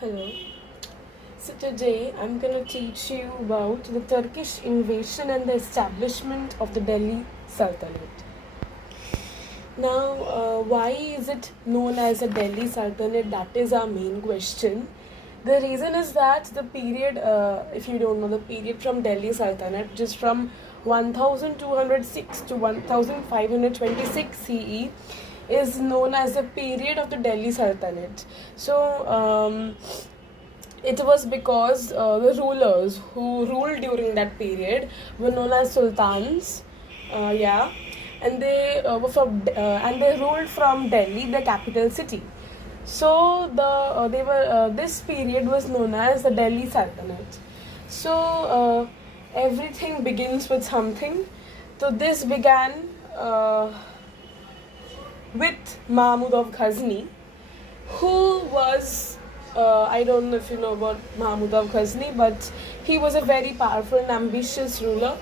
Hello. So today I'm gonna teach you about the Turkish invasion and the establishment of the Delhi Sultanate. Now, why is it known as a Delhi Sultanate? That is our main question. The reason is that the period, if you don't know, the period from Delhi Sultanate, which is from 1206 to 1526 CE, is known as the period of the Delhi Sultanate. So, it was because the rulers who ruled during that period were known as sultans, yeah, and they ruled from Delhi, the capital city. So this period was known as the Delhi Sultanate. So everything begins with something. So this began with Mahmud of Ghazni, who was I don't know if you know about Mahmud of Ghazni, but he was a very powerful and ambitious ruler.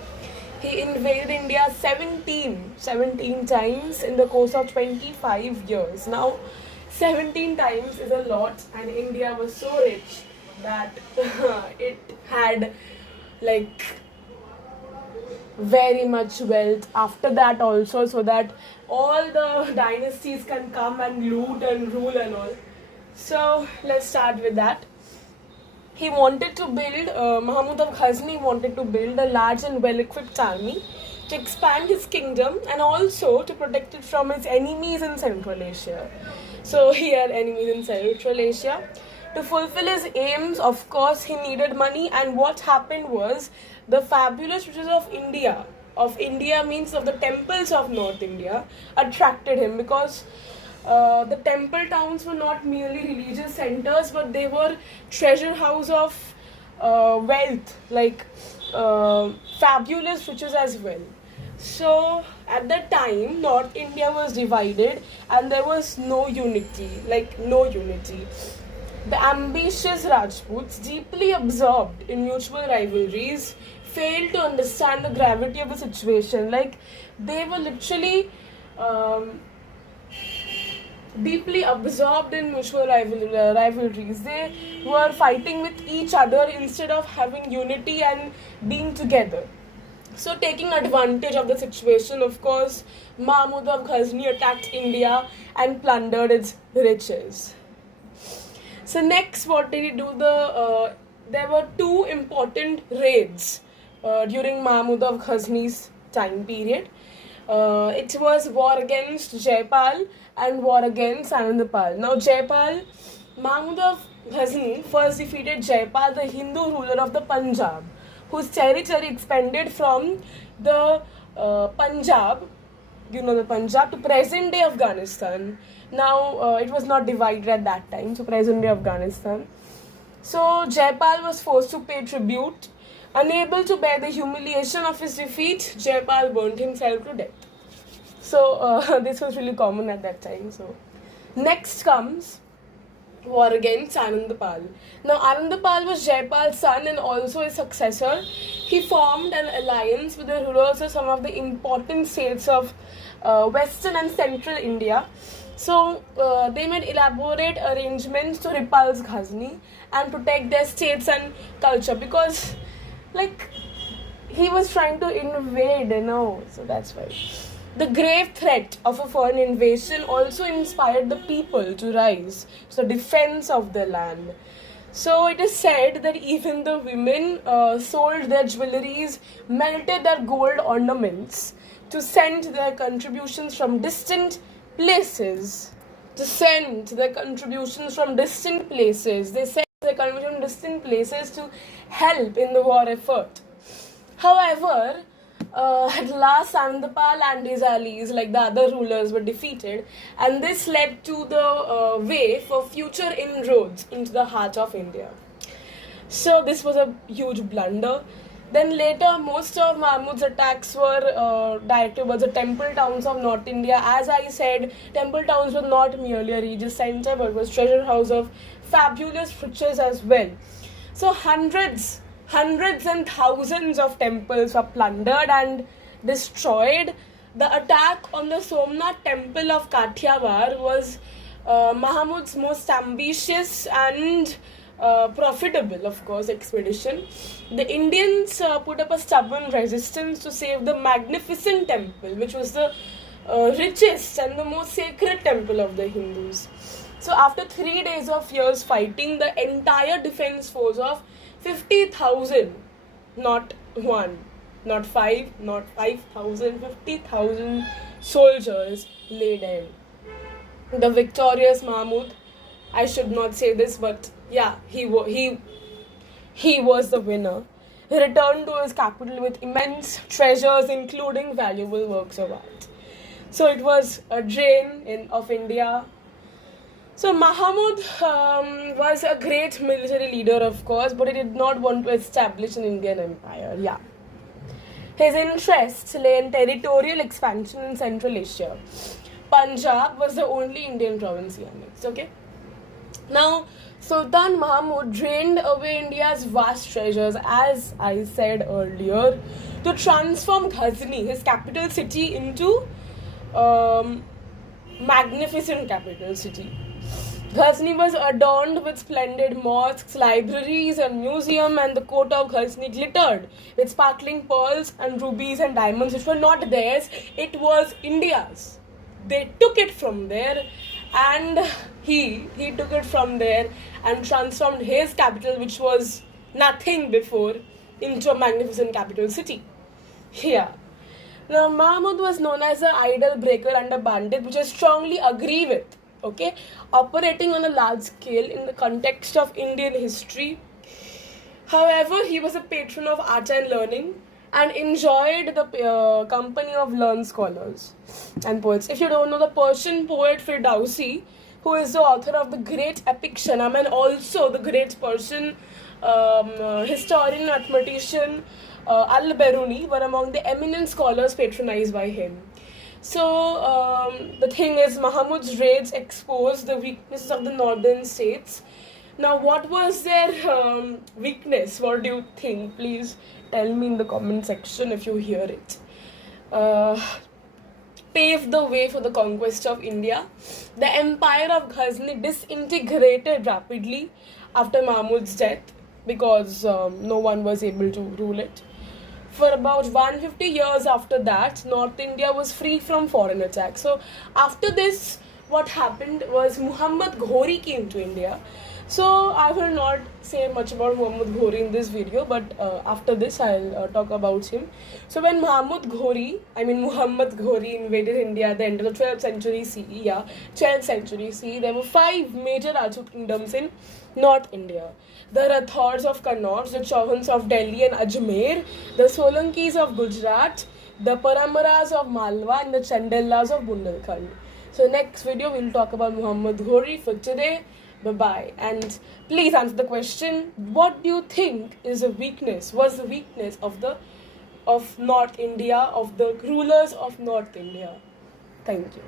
He invaded India 17 times in the course of 25 years. Now, 17 times is a lot, and India was so rich that it had like very much wealth after that also, so that all the dynasties can come and loot and rule and all. So let's start with that. He wanted to build, Mahmud of Ghazni wanted to build a large and well-equipped army to expand his kingdom and also to protect it from his enemies in Central Asia. So he had enemies in Central Asia. To fulfill his aims, of course, he needed money, and what happened was the fabulous riches of India means of the temples of North India, attracted him because the temple towns were not merely religious centers, but they were treasure house of wealth, like fabulous riches as well. So at that time, North India was divided, and there was no unity, The ambitious Rajputs, deeply absorbed in mutual rivalries, failed to understand the gravity of the situation. Like, they were literally deeply absorbed in mutual rivalries. They were fighting with each other instead of having unity and being together. So, taking advantage of the situation, of course, Mahmud of Ghazni attacked India and plundered its riches. So, next, what did he do? There were two important raids during Mahmud of Ghazni's time period. It was war against Jaipal and war against Anandapal. Now, Mahmud of Ghazni first defeated Jaipal, the Hindu ruler of the Punjab, whose territory expanded from the Punjab, the Punjab, to present day Afghanistan. Now, it was not divided at that time, so present day Afghanistan. So, Jaipal was forced to pay tribute. Unable to bear the humiliation of his defeat, Jaipal burned himself to death. So, this was really common at that time. So, next comes war against Anandapal. Now, Anandapal was Jaipal's son and also his successor. He formed an alliance with the rulers of some of the important states of western and central India. So, they made elaborate arrangements to repulse Ghazni and protect their states and culture, because he was trying to invade, so that's why. The grave threat of a foreign invasion also inspired the people to rise to the defense of their land. So it is said that even the women sold their jewelries, melted their gold ornaments to send their contributions from distant places. They sent their contributions from distant places to help in the war effort. However, at last Anandapal and his allies, like the other rulers, were defeated, and this led to the way for future inroads into the heart of India. So this was a huge blunder. Then later, most of Mahmud's attacks were directed towards the temple towns of North India. As I said, temple towns were not merely a religious center, but was treasure house of fabulous riches as well. So hundreds and thousands of temples were plundered and destroyed. The attack on the Somnath temple of Kathiawar was Mahmud's most ambitious and profitable, of course, expedition. The Indians put up a stubborn resistance to save the magnificent temple, which was the richest and the most sacred temple of the Hindus. So, after 3 days of fierce fighting, the entire defense force of 50,000, not one, not five, not 5,000, 50,000 soldiers lay dead. The victorious Mahmud, I should not say this, but yeah, he was the winner. He returned to his capital with immense treasures, including valuable works of art. So it was a drain of India. So Mahmud was a great military leader, of course, but he did not want to establish an Indian empire. Yeah. His interests lay in territorial expansion in Central Asia. Punjab was the only Indian province he annexed. Okay. Now, Sultan Mahmud drained away India's vast treasures, as I said earlier, to transform Ghazni, his capital city, into magnificent capital city. Ghazni was adorned with splendid mosques, libraries, and museum, and the court of Ghazni glittered with sparkling pearls and rubies and diamonds, which were not theirs. It was India's. They took it from there, and he took it from there and transformed his capital, which was nothing before, into a magnificent capital city. Yeah. Now, Mahmud was known as an idol breaker and a bandit, which I strongly agree with. Okay, operating on a large scale in the context of Indian history. However, he was a patron of art and learning and enjoyed the company of learned scholars and poets. If you don't know, the Persian poet Firdausi, who is the author of the great epic Shanam and also the great Persian historian, mathematician Al-Biruni, were among the eminent scholars patronized by him. So, the thing is, Mahmud's raids exposed the weaknesses of the northern states. Now, what was their weakness? What do you think? Please tell me in the comment section if you hear it. Paved the way for the conquest of India. The empire of Ghazni disintegrated rapidly after Mahmud's death because no one was able to rule it. For about 150 years after that, North India was free from foreign attacks. So after this, what happened was Muhammad Ghori came to India. So I will not say much about Muhammad Ghori in this video, but after this I'll talk about him. So when Muhammad Ghori invaded India at the end of the 12th century CE, 12th century CE, there were 5 major Rajput kingdoms in North India. The Rathors of Kannauj, the Chauhans of Delhi and Ajmer, the Solankis of Gujarat, the Paramaras of Malwa, and the Chandelas of Bundelkhand. So next video we'll talk about Muhammad Ghori. For today, bye-bye. And please answer the question, what do you think was the weakness of North India, of the rulers of North India? Thank you.